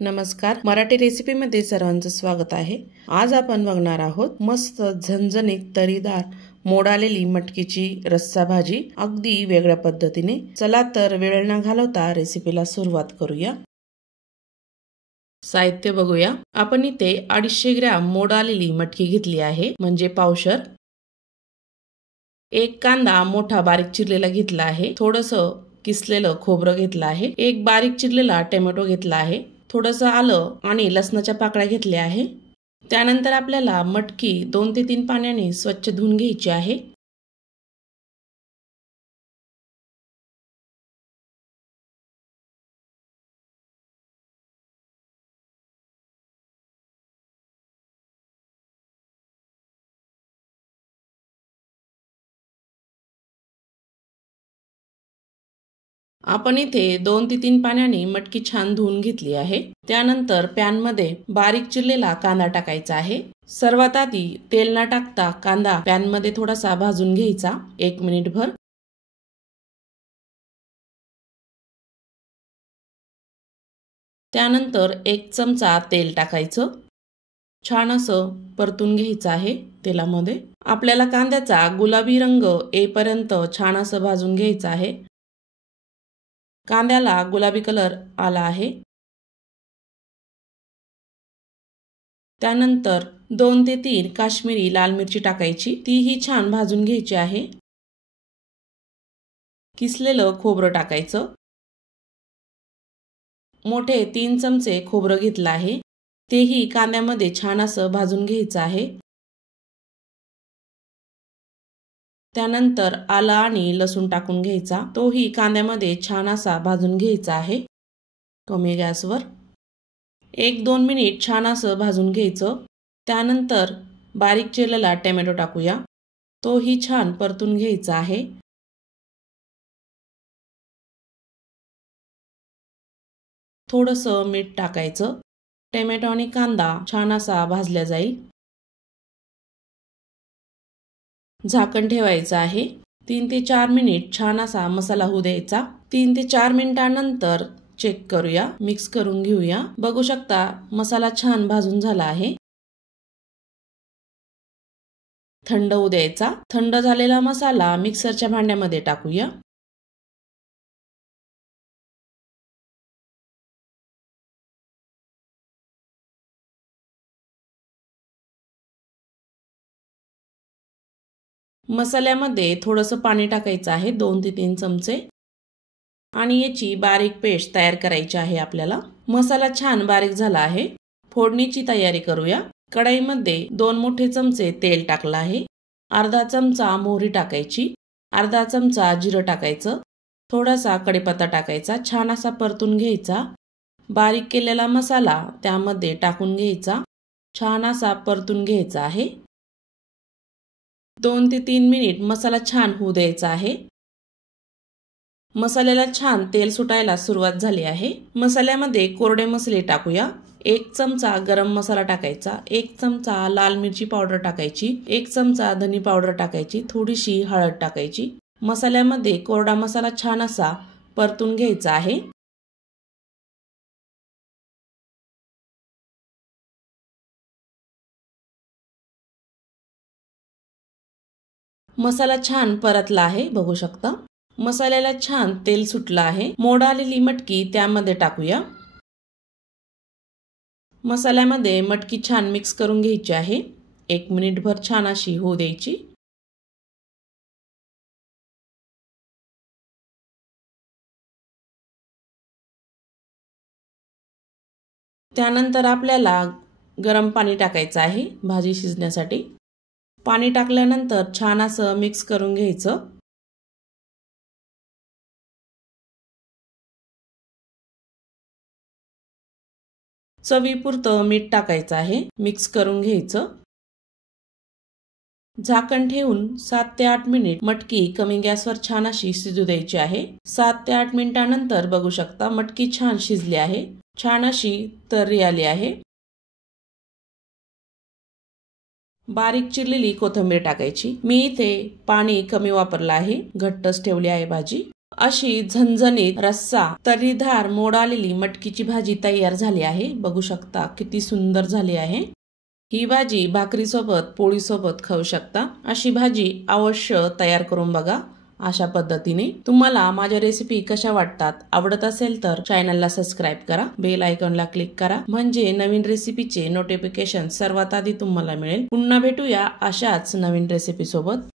नमस्कार, मराठी रेसिपीमध्ये सर्वांचं स्वागत आहे। आज आपण बघणार आहोत मस्त झणझणीत तरीदार मोड आलेली मटकीची रस्सा भाजी अगदी वेगळ्या पद्धतीने। चला तर वेळ न घालवता रेसिपीला सुरुवात करूया। साहित्य बघूया। आपण इथे 250 ग्रॅम मोड आलेली मटकी घेतली आहे, म्हणजे पावशर। एक कांदा मोठा बारीक चिरलेला घेतला आहे, थोडंसं किसलेलं खोबरं घेतलं आहे, एक बारीक चिरलेला टोमॅटो घेतला आहे, थोडंसं आलं आणि लसणाच्या पाकळ्या घेतल्या आहे। त्यानंतर आपल्याला मटकी 2 ते 3 पाण्याने स्वच्छ धुवून घ्यायची आहे। आपण इथे 2 ते 3 पाण्याने मटकी छान धुवून घेतली आहे। त्यानंतर पॅन मध्ये बारीक चिरलेला कांदा टाकायचा आहे। सर्वात आधी तेल न टाकता कांदा पॅन मध्ये थोडासा भाजून घ्यायचा 1 मिनिट भर। त्यानंतर 1 चमचा तेल टाकायचं, छान असं परतून घ्यायचं आहे तेलामध्ये। आपल्याला कांद्याचा गुलाबी रंग येईपर्यंत छान असं भाजून घ्यायचं आहे। कांद्याला गुलाबी कलर आला आहे। त्यानंतर 2 ते 3 काश्मीरी लाल मिरची टाकायची, तीही छान भाजून घ्यायची आहे। किसलेलं खोबरं टाकायचं, मोठे 3 चमचे खोबरं घेतलं आहे, तेही कांद्यामध्ये छान असं भाजून घ्यायचं आहे। त्यानंतर आलं आणि लसूण टाकून घ्यायचा, तोही कांद्यामध्ये छान असा भाजून घ्यायचा आहे कमी गॅसवर। 1-2 मिनिट छान असं भाजून घ्यायचं। त्यानंतर बारीक चिरलेला टोमॅटो टाकूया, तोही छान परतून घ्यायचा आहे। थोडंसं मीठ टाकायचं, टोमॅटो आणि कांदा छान असा भाजला जाईल। झाकण ठेवायचं आहे। 3 ते 4 मिनिट छान असा मसाला होऊ द्यायचा। 3 ते 4 मिनिटांनंतर चेक करूया, मिक्स करून घेऊया। बघू शकता मसाला छान भाजून झाला आहे। थंड होऊ द्यायचा। थंड झालेला मसाला मिक्सरच्या भांड्यामध्ये टाकूया। मसाल्यामध्ये थोडंसं पाणी टाकायचं आहे, 2 ते 3 चमचे, आणि याची बारीक पेस्ट तयार करायची आहे आपल्याला। मसाला छान बारीक झाला आहे। फोडणीची तयारी करूया। कढईमध्ये 2 मोठे चमचे तेल टाकलं आहे, अर्धा चमचा मोहरी टाकायची, अर्धा चमचा जिरं टाकायचं, थोडासा कढीपत्ता टाकायचा, छान असा परतून घ्यायचा। बारीक केलेला मसाला त्यामध्ये टाकून घ्यायचा, छान असा परतून घ्यायचा आहे। 2 ते 3 मिनिट मसाला छान होऊ द्यायचा आहे। मसाल्याला छान तेल सुटायला सुरुवात झाली आहे। मसाल्यामध्ये कोरडे मसाले टाकूया। 1 चमचा गरम मसाला टाकायचा, 1 चमचा लाल मिरची पावडर टाकायची, 1 चमचा धनी पावडर टाकायची, थोडीशी हळद टाकायची। मसाल्यामध्ये कोरडा मसाला छान असा परतून घ्यायचा आहे। मसाला छान परतला आहे, बघू शकता। मसाल्याला छान तेल सुटलं आहे। मोड आलेली मटकी त्यामध्ये टाकूया। मसाल्यामध्ये मटकी छान मिक्स करून घ्यायची आहे, 1 मिनिट भर छान अशी होऊ द्यायची। त्यानंतर आपल्याला गरम पाणी टाकायचं आहे भाजी शिजण्यासाठी। पाणी टाकल्यानंतर छान असं मिक्स करून घ्यायचं। चवीपुरतं मीठ टाकायचं आहे, मिक्स करून घ्यायचं। झाकण ठेवून 7 ते 8 मिनिट मटकी कमी गॅसवर छान अशी शिजू द्यायची आहे। 7 ते 8 मिनिटांनंतर बघू शकता मटकी छान शिजली आहे, छान अशी तर्री आली आहे। बारीक चिरलेली कोथिंबीर टाकायची। मी इथे पाणी कमी वापरलं आहे, घट्टच ठेवली आहे भाजी। अशी झणझणीत रस्सा तर्रीधार मोड आलेली मटकीची भाजी तयार झाली आहे। बघू शकता किती सुंदर झाली आहे। ही भाजी भाकरी सोबत पोळी सोबत खाऊ शकता। अशी भाजी अवश्य तयार करून बघा। अशा पद्धतीने तुम्हाला माझ्या रेसिपी कशा वाटतात, आवडत असेल तर चॅनलला सबस्क्राइब करा, बेल आयकॉनला क्लिक करा, म्हणजे नवीन रेसिपीचे नोटिफिकेशन सर्वात आधी तुम्हाला मिळेल। पुन्हा भेटूया अशाच नवीन रेसिपी सोबत।